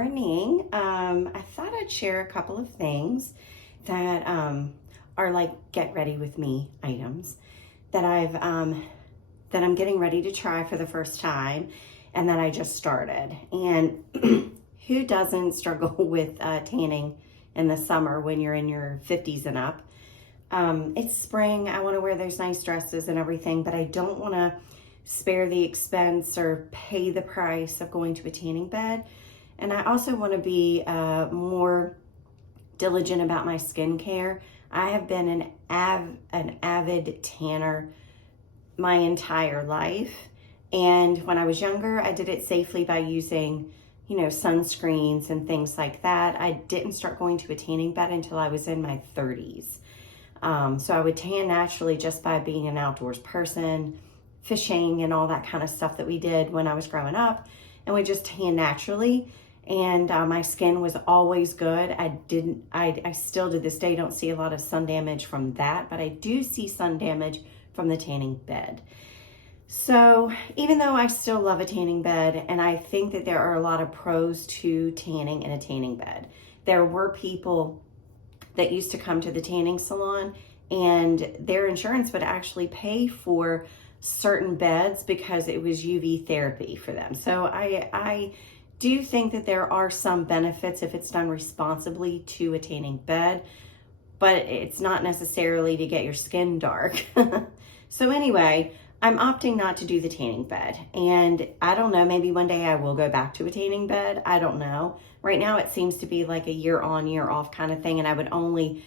morning. I thought I'd share a couple of things that are like get ready with me items that that I'm getting ready to try for the first time and that I just started. And who doesn't struggle with tanning in the summer when you're in your 50s and up? It's spring. I want to wear those nice dresses and everything, but I don't want to spare the expense or pay the price of going to a tanning bed. And I also want to be more diligent about my skincare. I have been an avid tanner my entire life. And when I was younger, I did it safely by using, sunscreens and things like that. I didn't start going to a tanning bed until I was in my 30s. So I would tan naturally just by being an outdoors person, fishing and all that kind of stuff that we did when I was growing up. And we just tan naturally. And my skin was always good. I still to this day don't see a lot of sun damage from that, but I do see sun damage from the tanning bed. So even though I still love a tanning bed, and I think that there are a lot of pros to tanning in a tanning bed, there were people that used to come to the tanning salon and their insurance would actually pay for certain beds because it was UV therapy for them. So I do think that there are some benefits if it's done responsibly to a tanning bed, but it's not necessarily to get your skin dark. So anyway, I'm opting not to do the tanning bed. And I don't know, maybe one day I will go back to a tanning bed. I don't know. Right now it seems to be like a year on, year off kind of thing. And I would only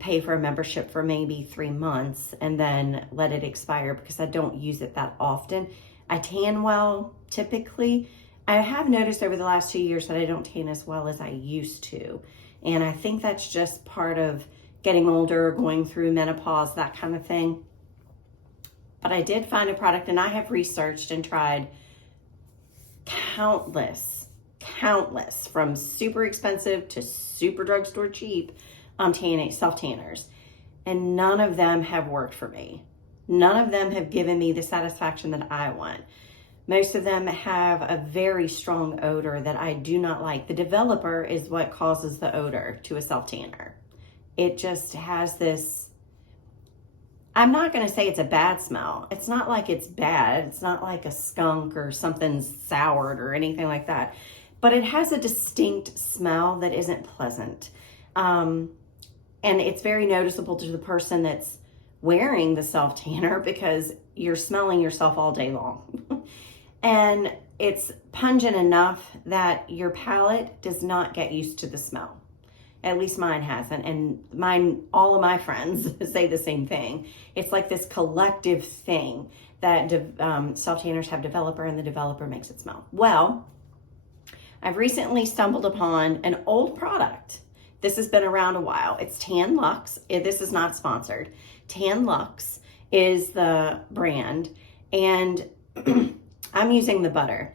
pay for a membership for maybe 3 months and then let it expire because I don't use it that often. I tan well typically. I have noticed over the last 2 years that I don't tan as well as I used to. And I think that's just part of getting older, going through menopause, that kind of thing. But I did find a product, and I have researched and tried countless, from super expensive to super drugstore cheap self-tanners. And none of them have worked for me. None of them have given me the satisfaction that I want. Most of them have a very strong odor that I do not like. The developer is what causes the odor to a self-tanner. It just has this, I'm not going to say it's a bad smell. It's not like it's bad. It's not like a skunk or something soured or anything like that. But it has a distinct smell that isn't pleasant. And it's very noticeable to the person that's wearing the self-tanner because you're smelling yourself all day long. And it's pungent enough that your palate does not get used to the smell. At least mine hasn't. And all of my friends say the same thing. It's like this collective thing that self-tanners have developer and the developer makes it smell. Well, I've recently stumbled upon an old product. This has been around a while. It's Tan Luxe. This is not sponsored. Tan Luxe is the brand. And I'm using the butter.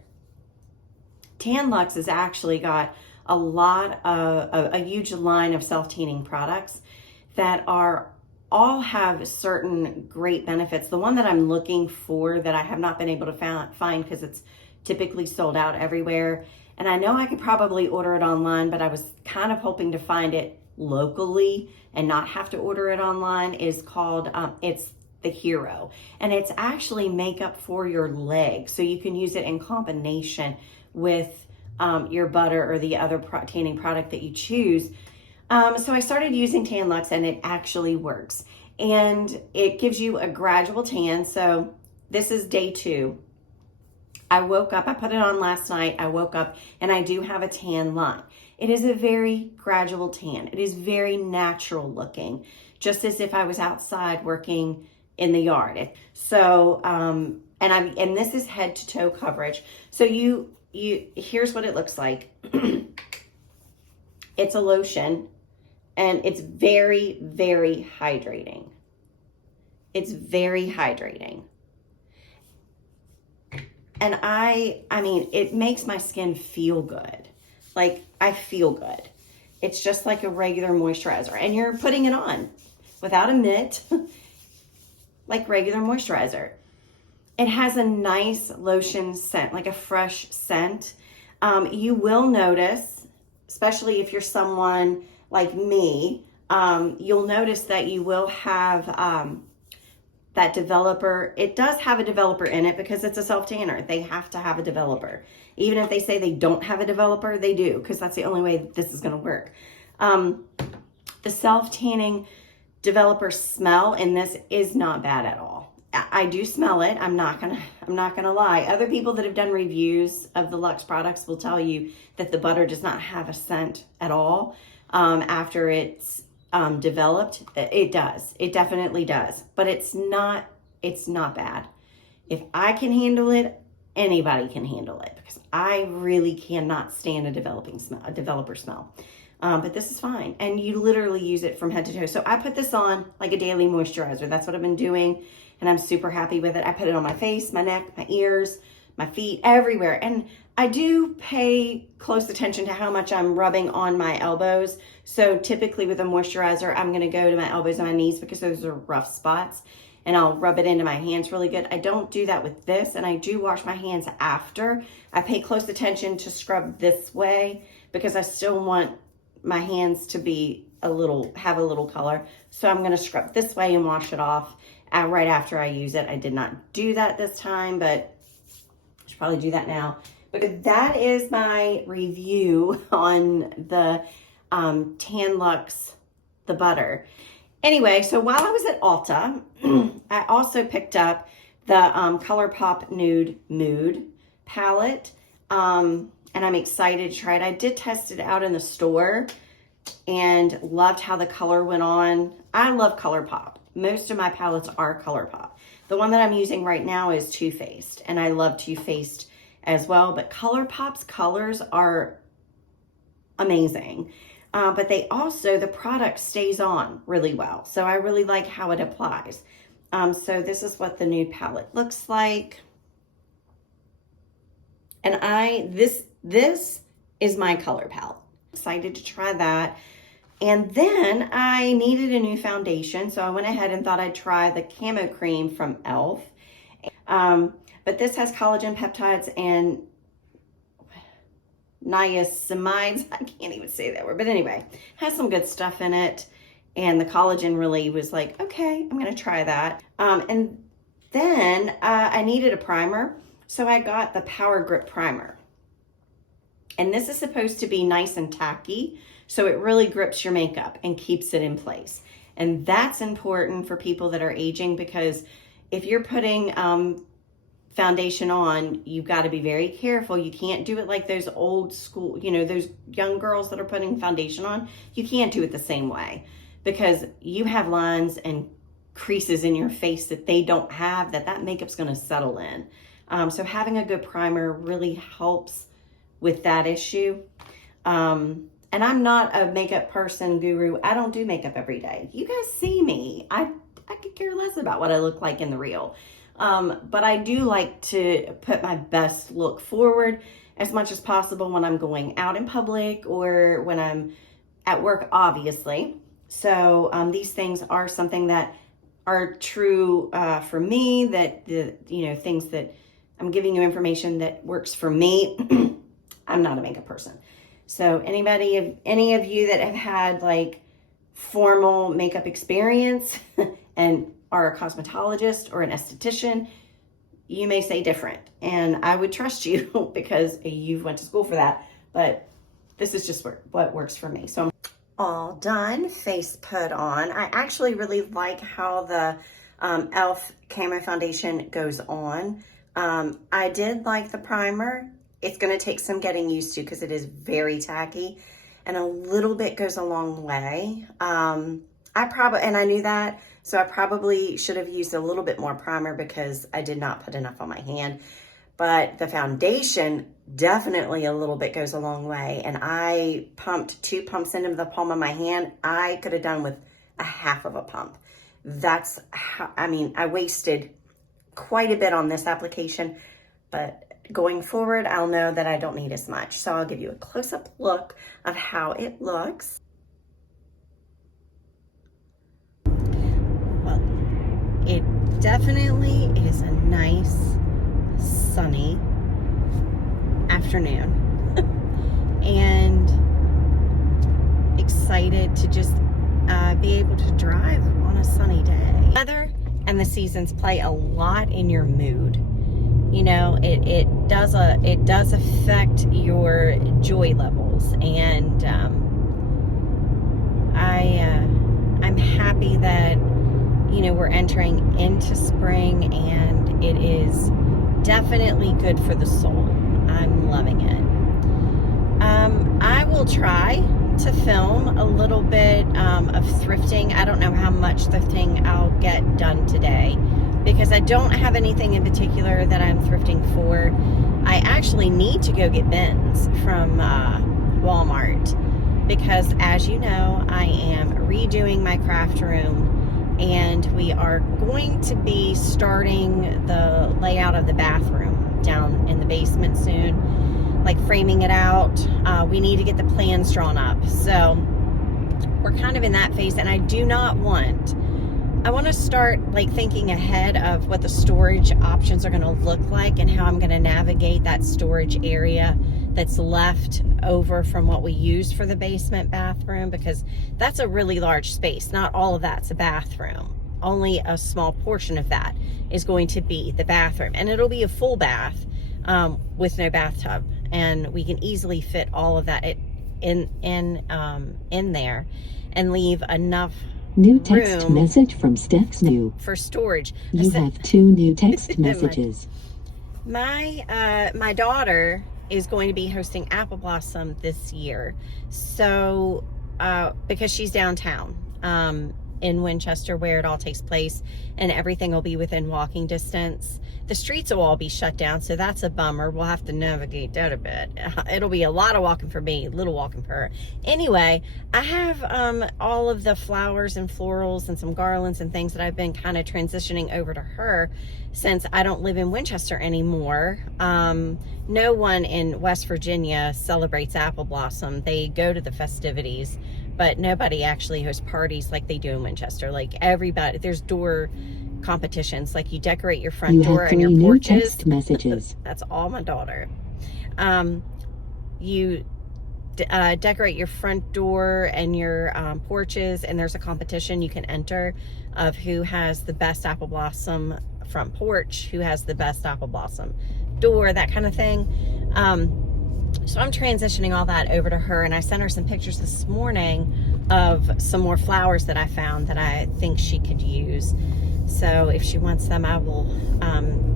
Tan Luxe has actually got a huge line of self-tanning products that all have certain great benefits. The one that I'm looking for that I have not been able to find because it's typically sold out everywhere. And I know I could probably order it online, but I was kind of hoping to find it locally and not have to order it online, is called, it's the Hero. And it's actually makeup for your legs. So you can use it in combination with your butter or the other tanning product that you choose. So I started using Tan Luxe and it actually works. And it gives you a gradual tan. So this is day 2. I woke up, I put it on last night. I woke up and I do have a tan line. It is a very gradual tan. It is very natural looking, just as if I was outside working in the yard. So, and this is head to toe coverage. So here's what it looks like. It's a lotion and it's very, very hydrating. It's very hydrating. And I mean, it makes my skin feel good. Like, I feel good. It's just like a regular moisturizer. And you're putting it on without a mitt, like regular moisturizer. It has a nice lotion scent, like a fresh scent. You will notice, especially if you're someone like me, you'll notice that you will have that developer. It does have a developer in it because it's a self-tanner. They have to have a developer. Even if they say they don't have a developer, they do, because that's the only way this is going to work. The self-tanning developer smell in this is not bad at all. I do smell it. I'm not gonna lie. Other people that have done reviews of the Luxe products will tell you that the butter does not have a scent at all after it's developed. It does. It definitely does. But it's not bad. If I can handle it, anybody can handle it, because I really cannot stand a developer smell. But this is fine. And you literally use it from head to toe. So I put this on like a daily moisturizer. That's what I've been doing. And I'm super happy with it. I put it on my face, my neck, my ears, my feet, everywhere. And I do pay close attention to how much I'm rubbing on my elbows. So typically with a moisturizer, I'm going to go to my elbows and my knees because those are rough spots. And I'll rub it into my hands really good. I don't do that with this. And I do wash my hands after. I pay close attention to scrub this way because I still want my hands to be have a little color. So I'm going to scrub this way and wash it off right after I use it. I did not do that this time, but I should probably do that now. But that is my review on the Tan Luxe, the butter. Anyway, so while I was at Ulta, I also picked up the ColourPop Nude Mood palette. And I'm excited to try it. I did test it out in the store and loved how the color went on. I love ColourPop. Most of my palettes are ColourPop. The one that I'm using right now is Too Faced, and I love Too Faced as well. But ColourPop's colors are amazing. But the product stays on really well. So I really like how it applies. So this is what the nude palette looks like. And this is my color palette. Excited to try that. And then I needed a new foundation, so I went ahead and thought I'd try the Camo Cream from e.l.f. But this has collagen peptides and niacinamides. I can't even say that word, but anyway, has some good stuff in it. And the collagen really was like, okay, I'm gonna try that. And then I needed a primer, so I got the Power Grip Primer. And this is supposed to be nice and tacky, so it really grips your makeup and keeps it in place. And that's important for people that are aging, because if you're putting foundation on, you've got to be very careful. You can't do it like those old school, those young girls that are putting foundation on. You can't do it the same way, because you have lines and creases in your face that they don't have, that makeup's going to settle in. So having a good primer really helps with that issue. And I'm not a makeup person guru. I don't do makeup every day. You guys see me. I could care less about what I look like in the real. But I do like to put my best look forward as much as possible when I'm going out in public or when I'm at work, obviously. So these things are something that are true for me, that things that I'm giving you information that works for me. I'm not a makeup person. So any of you that have had like formal makeup experience and are a cosmetologist or an esthetician, you may say different. And I would trust you because you've went to school for that. But this is just what works for me. So I'm all done, face put on. I actually really like how the e.l.f. Camo Foundation goes on. I did like the primer. It's going to take some getting used to because it is very tacky, and a little bit goes a long way. And I knew that, so I probably should have used a little bit more primer because I did not put enough on my hand. But the foundation, definitely a little bit goes a long way. And I pumped 2 pumps into the palm of my hand. I could have done with a half of a pump. That's how, I wasted quite a bit on this application, but going forward, I'll know that I don't need as much. So I'll give you a close-up look of how it looks. Well, it definitely is a nice, sunny afternoon. and excited to just be able to drive on a sunny day. Weather and the seasons play a lot in your mood. You know, it does affect your joy levels, and I'm happy that, you know, we're entering into spring, and it is definitely good for the soul. I'm loving it. I will try to film a little bit of thrifting. I don't know how much thrifting I'll get done today, because I don't have anything in particular that I'm thrifting for. I actually need to go get bins from Walmart, because, as you know, I am redoing my craft room, and we are going to be starting the layout of the bathroom down in the basement soon, like framing it out. We need to get the plans drawn up, so we're kind of in that phase, and I want to start like thinking ahead of what the storage options are going to look like, and how I'm going to navigate that storage area that's left over from what we used for the basement bathroom, because that's a really large space. Not all of that's a bathroom. Only a small portion of that is going to be the bathroom, and it'll be a full bath with no bathtub, and we can easily fit all of that in there and leave enough new text message from Steph's new for storage. You have 2 new text messages. My daughter is going to be hosting Apple Blossom this year, so because she's downtown in Winchester, where it all takes place, and everything will be within walking distance. The streets will all be shut down, so that's a bummer. We'll have to navigate that a bit. It'll be a lot of walking for me, little walking for her. Anyway, I have all of the flowers and florals and some garlands and things that I've been kind of transitioning over to her, since I don't live in Winchester anymore. No one in West Virginia celebrates Apple Blossom. They go to the festivities, but nobody actually hosts parties like they do in Winchester. Like everybody, there's door competitions, like you decorate your front door and your porches. Text messages. That's all my daughter. You decorate your front door and your porches, and there's a competition you can enter of who has the best apple blossom front porch, who has the best apple blossom door, that kind of thing. So I'm transitioning all that over to her, and I sent her some pictures this morning of some more flowers that I found that I think she could use. So if she wants them, I will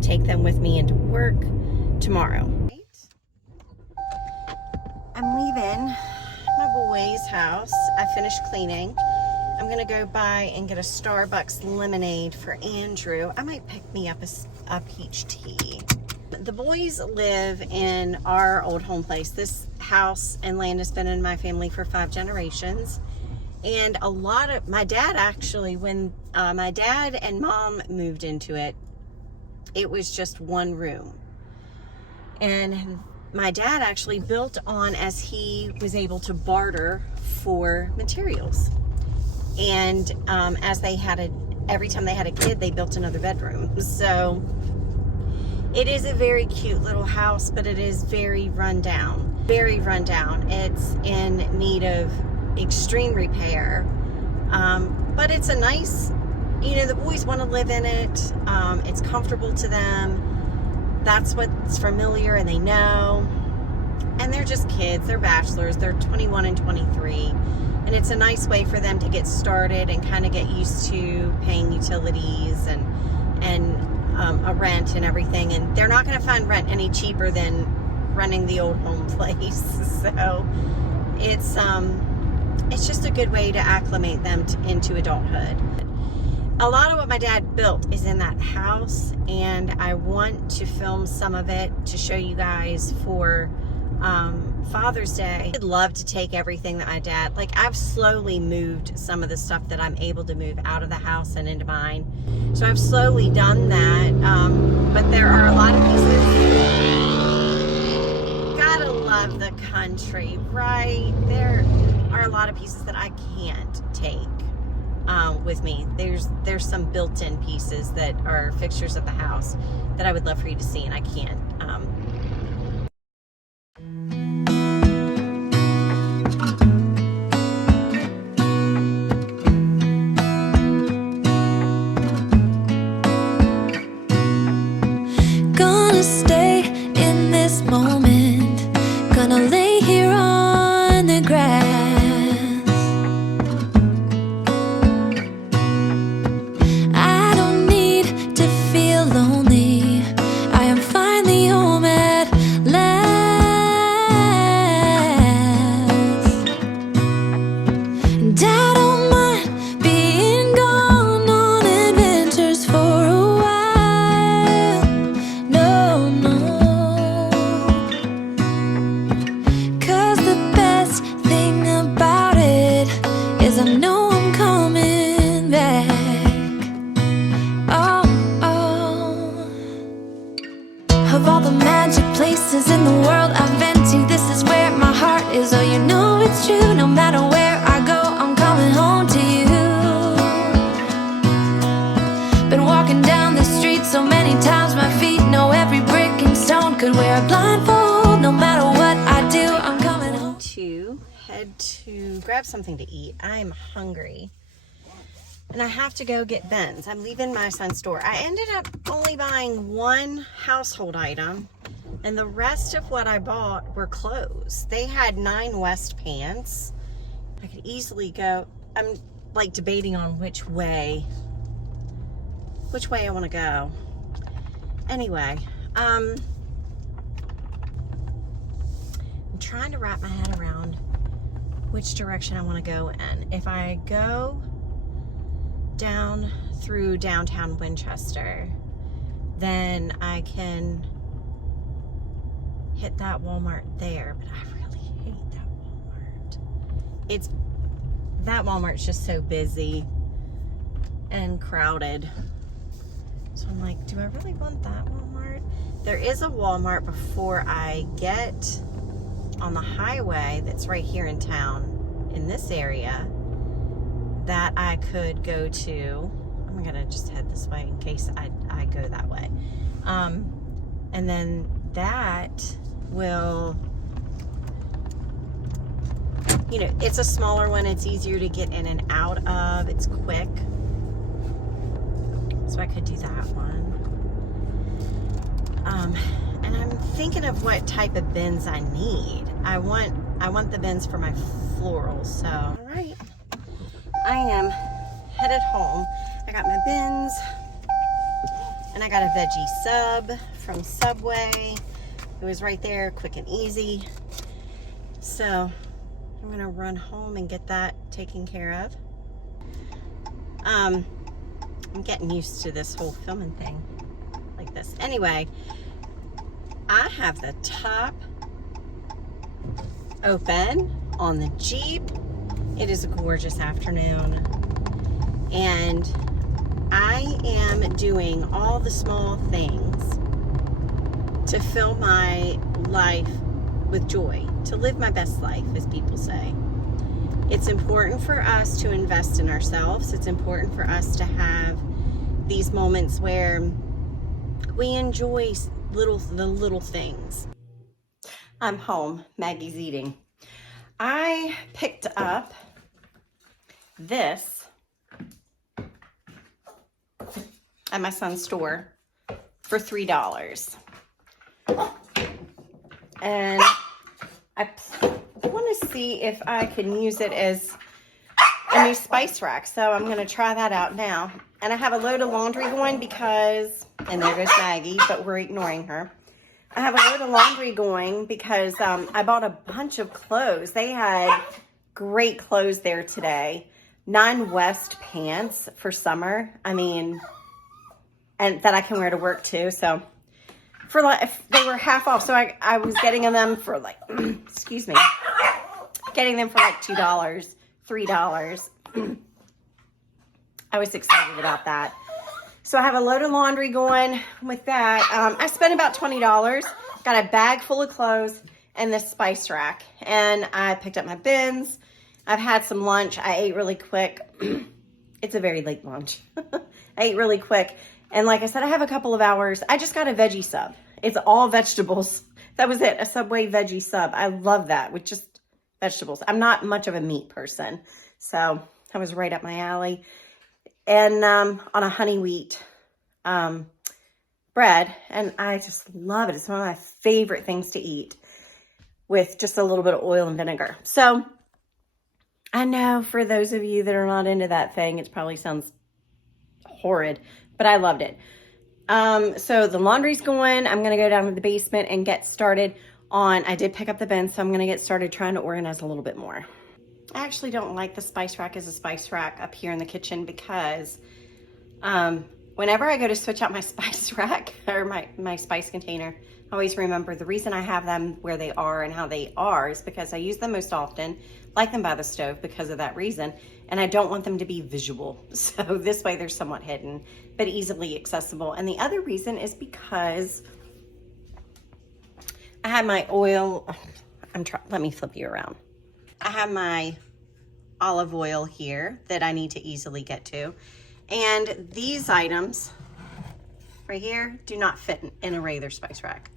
take them with me into work tomorrow. I'm leaving my boy's house. I finished cleaning. I'm gonna go by and get a Starbucks lemonade for Andrew. I might pick me up a peach tea. The boys live in our old home place. This house and land has been in my family for 5 generations. And a lot of my dad actually, when my dad and mom moved into it, it was just one room. And my dad actually built on as he was able to barter for materials. And as they had every time they had a kid, they built another bedroom. So it is a very cute little house, but it is very run down. Very run down. It's in need of extreme repair, but it's a nice, you know, the boys want to live in it. It's comfortable to them. That's what's familiar, and they know. And they're just kids. They're bachelors. They're 21 and 23, and it's a nice way for them to get started and kind of get used to paying utilities and a rent and everything. And they're not going to find rent any cheaper than renting the old home place. So it's just a good way to acclimate them into adulthood. A lot of what my dad built is in that house, and I want to film some of it to show you guys for Father's Day. I'd love to take everything that my dad, like I've slowly moved some of the stuff that I'm able to move out of the house and into mine. So I've slowly done that, but there are a lot of pieces. Gotta love the country, right? There are a lot of pieces that I can't take with me. There's some built-in pieces that are fixtures of the house that I would love for you to see, and I can't. grab something to eat. I am hungry. And I have to go get Ben's. I'm leaving my son's store. I ended up only buying one household item, and the rest of what I bought were clothes. They had 9 West pants. I could easily go. I'm like debating on which way I want to go. Anyway, I'm trying to wrap my head around which direction I want to go in. If I go down through downtown Winchester, then I can hit that Walmart there, but I really hate that Walmart. That Walmart's just so busy and crowded. So I'm like, do I really want that Walmart? There is a Walmart before I get on the highway that's right here in town, in this area, that I could go to. I'm gonna just head this way in case I go that way. And then that will, you know, it's a smaller one. It's easier to get in and out of. It's quick. So I could do that one. And I'm thinking of what type of bins I need. I want the bins for my florals. So, all right. I am headed home. I got my bins, and I got a veggie sub from Subway. It was right there, quick and easy. So I'm gonna run home and get that taken care of. I'm getting used to this whole filming thing like this. Anyway, I have the top open on the Jeep. It is a gorgeous afternoon, and I am doing all the small things to fill my life with joy, to live my best life, as people say. It's important for us to invest in ourselves. It's important for us to have these moments where we enjoy the little things. I'm home. Maggie's eating. I picked up this at my son's store for $3. And I want to see if I can use it as a new spice rack. So I'm going to try that out now. And I have a load of laundry going because, and there goes Maggie, but we're ignoring her. I have a load of laundry going because I bought a bunch of clothes. They had great clothes there today. 9 West pants for summer. I mean, and that I can wear to work too. So for like, they were half off. So I was getting them for like, excuse me, getting them for like $2, $3. I was excited about that. So I have a load of laundry going with that. I spent about $20. Got a bag full of clothes and this spice rack. And I picked up my bins. I've had some lunch. I ate really quick. It's a very late lunch. I ate really quick. And like I said, I have a couple of hours. I just got a veggie sub. It's all vegetables. That was it, a Subway veggie sub. I love that with just vegetables. I'm not much of a meat person. So that was right up my alley. And on a honey wheat bread. And I just love it. It's one of my favorite things to eat with just a little bit of oil and vinegar. So I know for those of you that are not into that thing, it probably sounds horrid, but I loved it. So the laundry's going. I'm going to go down to the basement and get started on, I did pick up the bin, so I'm going to get started trying to organize a little bit more. I actually don't like the spice rack as a spice rack up here in the kitchen because whenever I go to switch out my spice rack or my spice container, I always remember the reason I have them where they are and how they are is because I use them most often, like them by the stove because of that reason, and I don't want them to be visual. So this way they're somewhat hidden, but easily accessible. And the other reason is because I have my oil, let me flip you around. I have my olive oil here that I need to easily get to. And these items right here do not fit in a regular spice rack.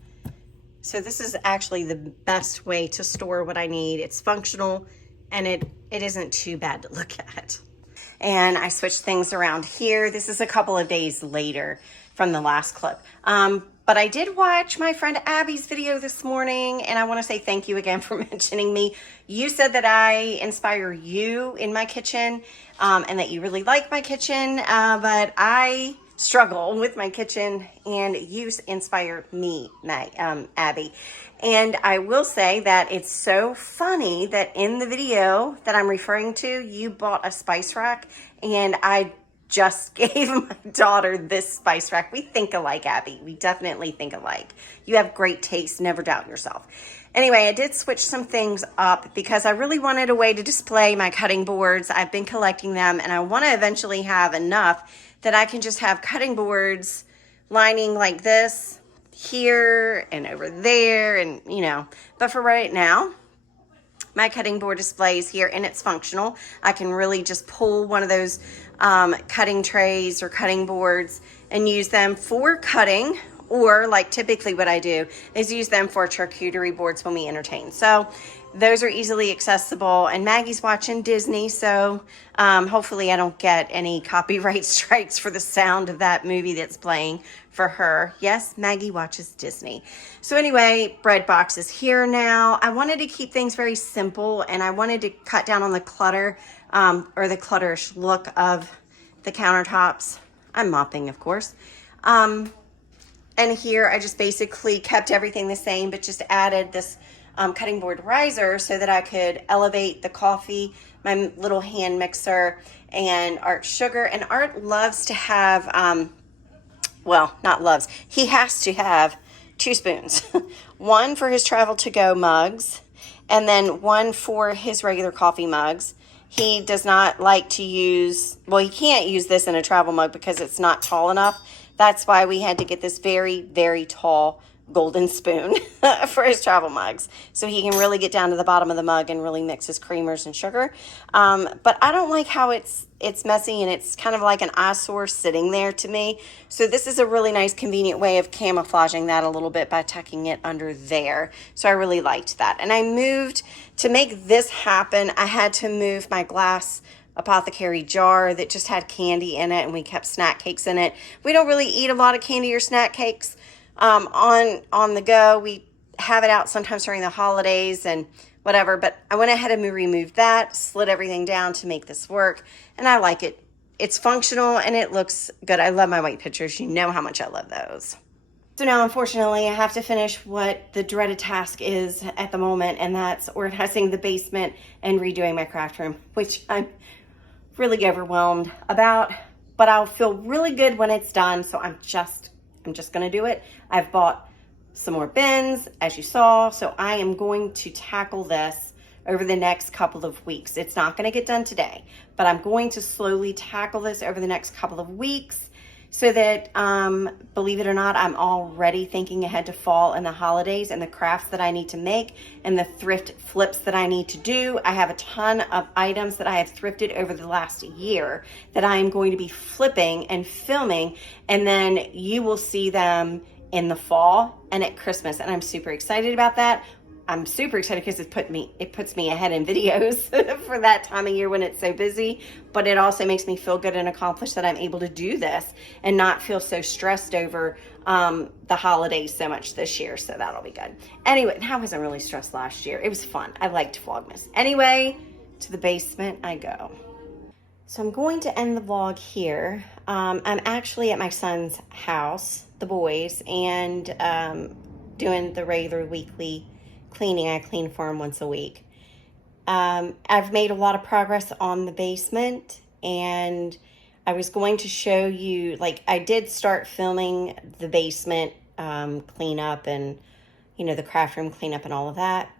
So this is actually the best way to store what I need. It's functional, and it isn't too bad to look at. And I switched things around here. This is a couple of days later from the last clip. But I did watch my friend Abby's video this morning, and I want to say thank you again for mentioning me. You said that I inspire you in my kitchen, and that you really like my kitchen, but I struggle with my kitchen, and you inspire me, Abby. And I will say that it's so funny that in the video that I'm referring to, you bought a spice rack, and I just gave my daughter this spice rack. We think alike, Abby. We definitely think alike. You have great taste. Never doubt yourself. Anyway, I did switch some things up because I really wanted a way to display my cutting boards. I've been collecting them, and I want to eventually have enough that I can just have cutting boards lining like this here and over there, and but for right now, my cutting board display is here and it's functional. I can really just pull one of those cutting trays or cutting boards and use them for cutting, or like typically what I do is use them for charcuterie boards when we entertain. So those are easily accessible, and Maggie's watching Disney, so hopefully I don't get any copyright strikes for the sound of that movie that's playing for her. Yes, Maggie watches Disney. So anyway, bread box is here now. I wanted to keep things very simple, and I wanted to cut down on the clutter, or the clutterish look of the countertops. I'm mopping, of course. And here I just basically kept everything the same, but just added this cutting board riser so that I could elevate the coffee, my little hand mixer, and Art's sugar. And Art loves to have, well, not loves, he has to have 2 spoons. One for his travel to go mugs, and then one for his regular coffee mugs. He does not like to use, well, he can't use this in a travel mug because it's not tall enough. That's why we had to get this very, very tall golden spoon for his travel mugs, so he can really get down to the bottom of the mug and really mix his creamers and sugar. But I don't like how it's messy, and it's kind of like an eyesore sitting there to me. So this is a really nice convenient way of camouflaging that a little bit by tucking it under there. So I really liked that. And I moved, to make this happen, I had to move my glass apothecary jar that just had candy in it, and we kept snack cakes in it. We don't really eat a lot of candy or snack cakes on the go. We have it out sometimes during the holidays and whatever, but I went ahead and removed that, slid everything down to make this work, and I like it. It's functional and it looks good. I love my white pictures. You know how much I love those. So now, unfortunately, I have to finish what the dreaded task is at the moment, and that's organizing the basement and redoing my craft room, which I'm really overwhelmed about, but I'll feel really good when it's done. So I'm just going to do it. I've bought some more bins, as you saw, so I am going to tackle this over the next couple of weeks. It's not going to get done today, but I'm going to slowly tackle this over the next couple of weeks, so that, believe it or not, I'm already thinking ahead to fall and the holidays and the crafts that I need to make and the thrift flips that I need to do. I have a ton of items that I have thrifted over the last year that I am going to be flipping and filming, and then you will see them in the fall and at Christmas, and I'm super excited about that. I'm super excited because it puts me ahead in videos for that time of year when it's so busy, but it also makes me feel good and accomplished that I'm able to do this and not feel so stressed over the holidays so much this year, so that'll be good. Anyway, I wasn't really stressed last year. It was fun. I liked Vlogmas. Anyway, to the basement I go. So I'm going to end the vlog here. I'm actually at my son's house, the boys, and doing the regular weekly cleaning. I clean for him once a week. I've made a lot of progress on the basement, and I was going to show you, like, I did start filming the basement cleanup and, the craft room cleanup and all of that.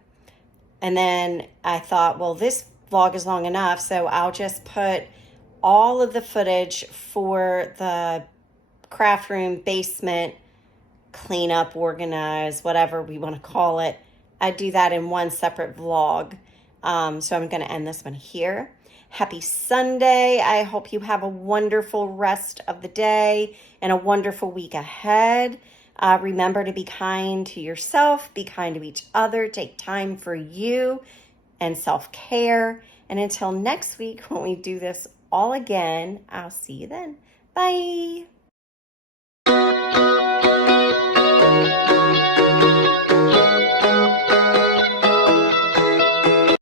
And then I thought, well, this vlog is long enough, so I'll just put all of the footage for the craft room, basement, cleanup, organize, whatever we want to call it. I do that in one separate vlog. So I'm going to end this one here. Happy Sunday. I hope you have a wonderful rest of the day and a wonderful week ahead. Remember to be kind to yourself, be kind to each other, take time for you. and self-care. And until next week when we do this all again, I'll see you then. Bye.